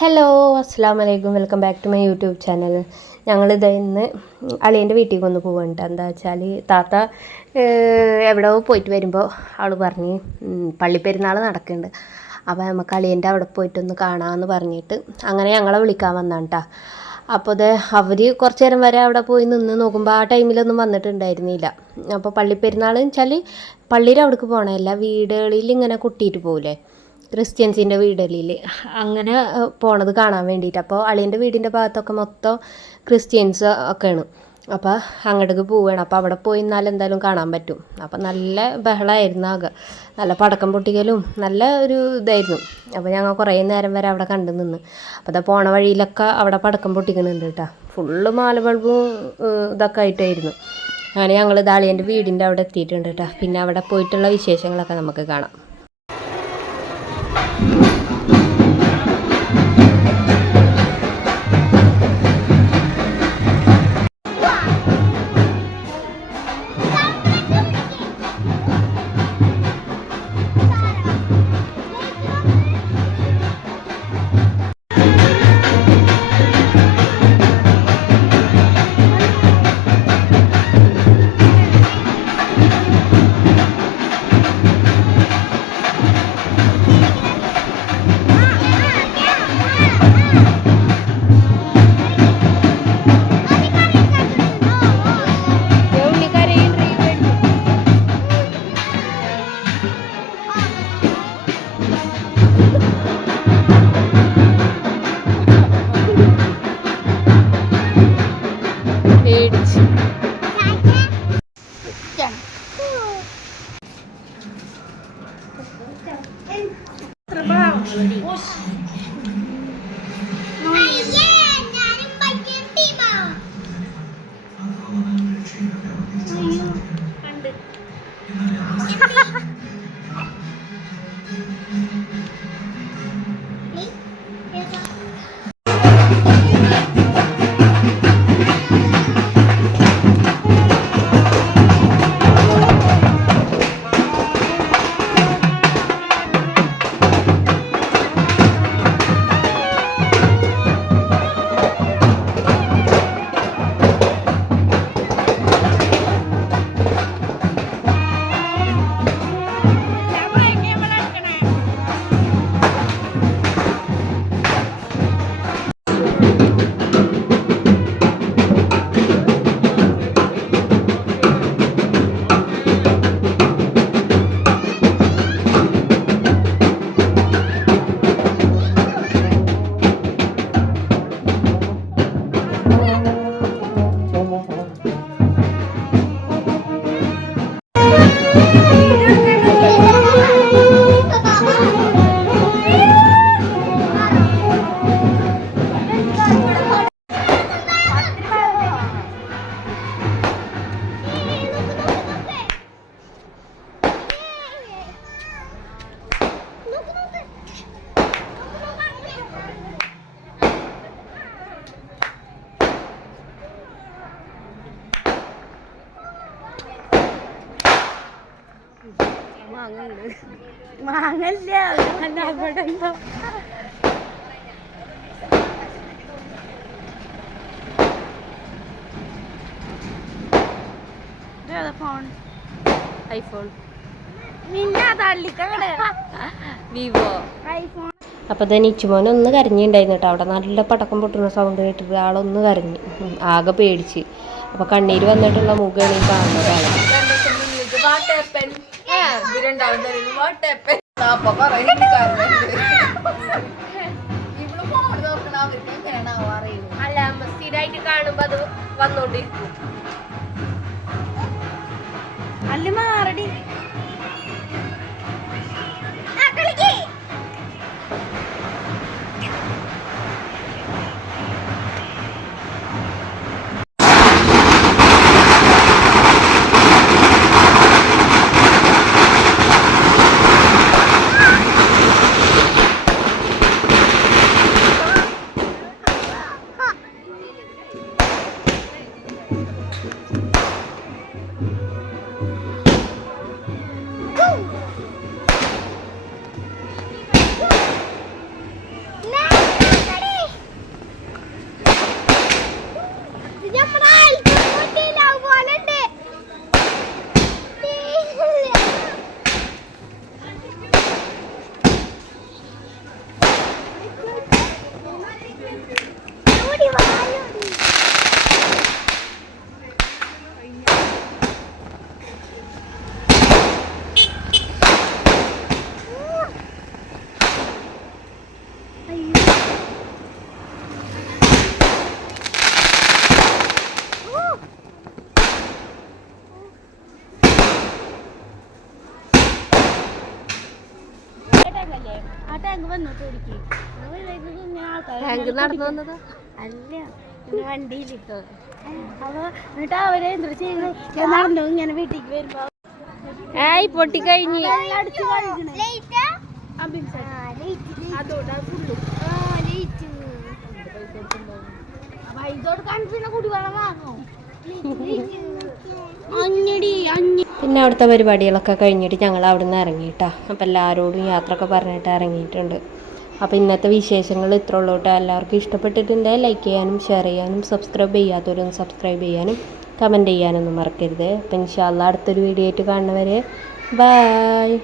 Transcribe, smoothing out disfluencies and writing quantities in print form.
Hello അസ്സാം വലൈക്കും welcome back to my YouTube channel. ഞങ്ങളിത് ഇന്ന് അളിയൻ്റെ വീട്ടിലേക്ക് ഒന്ന് പോകണ്ട. എന്താ വെച്ചാൽ താത്ത എവിടെയോ പോയിട്ട് വരുമ്പോൾ അവൾ പറഞ്ഞ് പള്ളിപ്പെരുന്നാൾ നടക്കുന്നുണ്ട്, അപ്പോൾ നമുക്ക് അളിയൻ്റെ അവിടെ പോയിട്ടൊന്ന് കാണാമെന്ന് പറഞ്ഞിട്ട് അങ്ങനെ ഞങ്ങളെ വിളിക്കാൻ വന്നാണ് കേട്ടോ. അപ്പോൾ അത് അവർ കുറച്ച് നേരം വരെ അവിടെ പോയി നിന്ന് നോക്കുമ്പോൾ ആ ടൈമിലൊന്നും വന്നിട്ടുണ്ടായിരുന്നില്ല. അപ്പോൾ പള്ളിപ്പെരുന്നാൾ വെച്ചാൽ പള്ളിയുടെ അവിടേക്ക് പോകണമല്ല, വീടുകളിൽ ഇങ്ങനെ കൊട്ടിയിട്ട് പോകില്ലേ, ക്രിസ്ത്യൻസിൻ്റെ വീടുകളിൽ അങ്ങനെ പോണത് കാണാൻ വേണ്ടിയിട്ട്. അപ്പോൾ അളിയൻ്റെ വീടിൻ്റെ ഭാഗത്തൊക്കെ മൊത്തം ക്രിസ്ത്യൻസ് ഒക്കെയാണ്. അപ്പോൾ അങ്ങോട്ടേക്ക് പോവുകയാണ്. അപ്പോൾ അവിടെ പോയി എന്നാൽ എന്തായാലും കാണാൻ പറ്റും. അപ്പോൾ നല്ല ബഹളമായിരുന്നു, ആകെ നല്ല പടക്കം പൊട്ടിക്കലും നല്ല ഒരു ഇതായിരുന്നു. അപ്പോൾ ഞങ്ങൾ കുറേ നേരം വരെ അവിടെ കണ്ടു നിന്ന്. അപ്പോൾ അതാ പോണ വഴിയിലൊക്കെ അവിടെ പടക്കം പൊട്ടിക്കുന്നുണ്ട് കേട്ടോ. ഫുള്ള് മാല ബൾബും ഇതൊക്കെ ആയിട്ടായിരുന്നു. അങ്ങനെ ഞങ്ങൾ അളിയൻ്റെ വീടിൻ്റെ അവിടെ എത്തിയിട്ടുണ്ട് കേട്ടോ. പിന്നെ അവിടെ പോയിട്ടുള്ള വിശേഷങ്ങളൊക്കെ നമുക്ക് കാണാം. മാങ്ങല്ല അവിടെ എന്തോ ഫോൺ ഐഫോൺ വിവോ ഐഫോൺ. അപ്പോൾ തന്നെ ഇച്ചുമോനെ ഒന്ന് കരഞ്ഞിട്ടുണ്ടായിരുന്നു കേട്ടോ. അവിടെ നല്ല പടക്കം പൊട്ടുന്ന സൗണ്ട് കേട്ടിട്ട് ആളൊന്ന് കരഞ്ഞ് ആകെ പേടിച്ച്. അപ്പോൾ കണ്ണീര് വന്നിട്ടുള്ള മുഖമാണ് ഈ കാണുന്നത്. അല്ല സ്ഥിരമായിട്ട് കാണുമ്പോ അത് വന്നോണ്ടിരിക്കും. അല്ല മാറടി വണ്ടിയിലിട്ടോ അപ്പൊ എന്നിട്ട് അവരെ എന്താ ചെയ്യുന്നത് നടന്നു ഇങ്ങനെ വീട്ടിലേക്ക് വരുമ്പോ ഏയ് പൊട്ടിക്കഴിഞ്ഞ് പിന്നെ അവിടുത്തെ പരിപാടികളൊക്കെ കഴിഞ്ഞിട്ട് ഞങ്ങൾ അവിടെ നിന്ന് ഇറങ്ങിയിട്ടാ. അപ്പം എല്ലാവരോടും യാത്രയൊക്കെ പറഞ്ഞിട്ട് ഇറങ്ങിയിട്ടുണ്ട്. അപ്പോൾ ഇന്നത്തെ വിശേഷങ്ങൾ ഇത്ര ഉള്ളൂ കേട്ടോ. എല്ലാവർക്കും ഇഷ്ടപ്പെട്ടിട്ടുണ്ടെങ്കിൽ ലൈക്ക് ചെയ്യാനും ഷെയർ ചെയ്യാനും സബ്സ്ക്രൈബ് ചെയ്യാത്തവരൊന്ന് സബ്സ്ക്രൈബ് ചെയ്യാനും കമൻറ്റ് ചെയ്യാനൊന്നും മറക്കരുത്. അപ്പം ഇൻഷാ അല്ലാഹ് അടുത്തൊരു വീഡിയോ ആയിട്ട് കാണുന്നവരെ ബായ്.